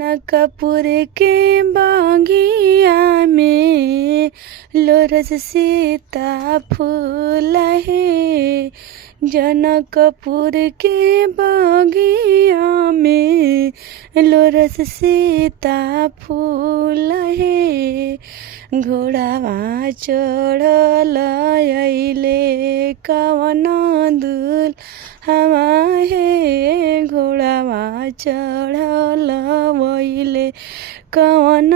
कपूर के बगिया में लोरस सीता फूल है। जनकपुर के बगिया में लोरस सीता फूल है। घोड़ावा चढ़ल अइले कवन दुल्हवा है। घोड़ावा चढ़ल अइले कवन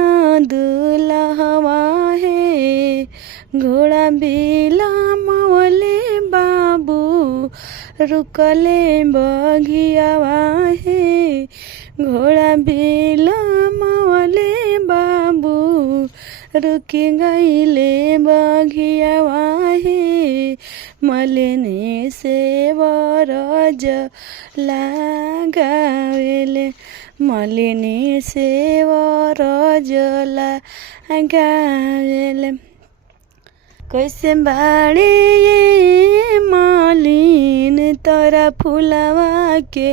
दुल्हवा है। घोड़ा बिलमवले बाबू रुकले बगियावा है। घोड़ा बिलमवले बाबू रुकी गईले बगियावा है। मलिनी से वरज लगावेले मलिनी से वरज लगावेले। कैसे बाड़ी ये मालिन तोरा फुलवा के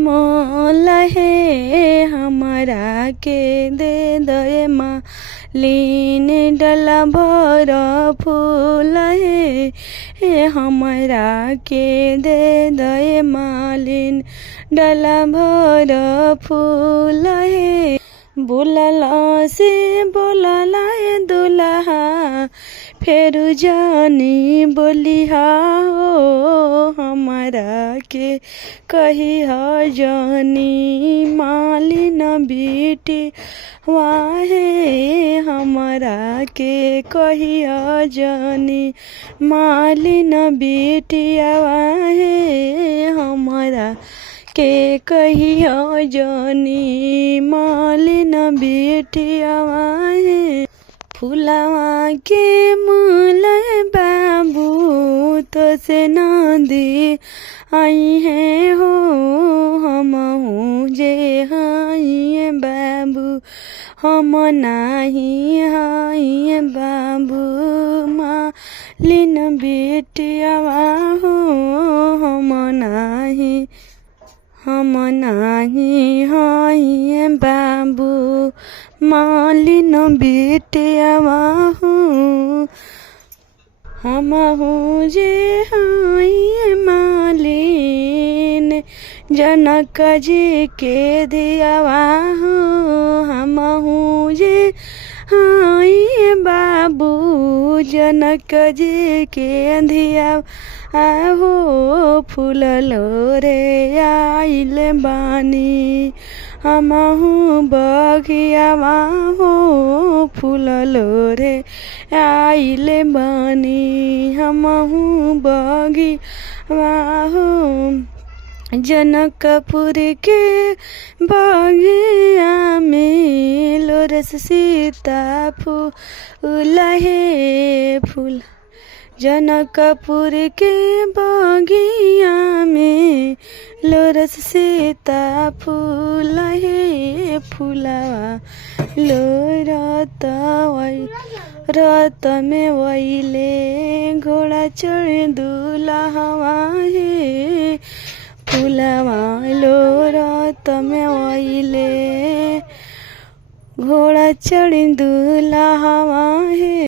मोल है। हमारा के दे दे मालिन डला भर फूल है। हमारा के दे दे मालिन डला भर फूल है। बोलला से बोलला दुल्हा फेरू जानी बोलिहा हो। हमारा के कही जानी मालिन बेटी वाहे। हमारा के कही जानी मालिन बेटिया वाहे। हमारा के कही जानी मालिन बेटिया वाहे। फुलवा के मूल बाबू तो से नदी आई है हो। हम जे हाई बाबू हम नाही हाई बाबू मालिन बेटिया हो। हम नाही हाई बाबू मालिन बेटिया हूँ। हम हूँ जे हाई मालिन जनक जी के दियावा हूँ। हम हूँ जे हाई बाबू जनक जी के दिया हो। फूल लोरे आइल बानी हम हूँ बगियावा हो। फूल लोरे आइल बानी हम हूँ बगियावा हो। जनकपुर के बगिया में लोरस सीता फूल है। फूल जनकपुर के बगिया में लोरस सीता फूल है। फूलवा रत में वैले घोड़ा चढ़ दुल्हवा है। फूलवा रत में वैले घोड़ा चढ़ दुल्हवा है।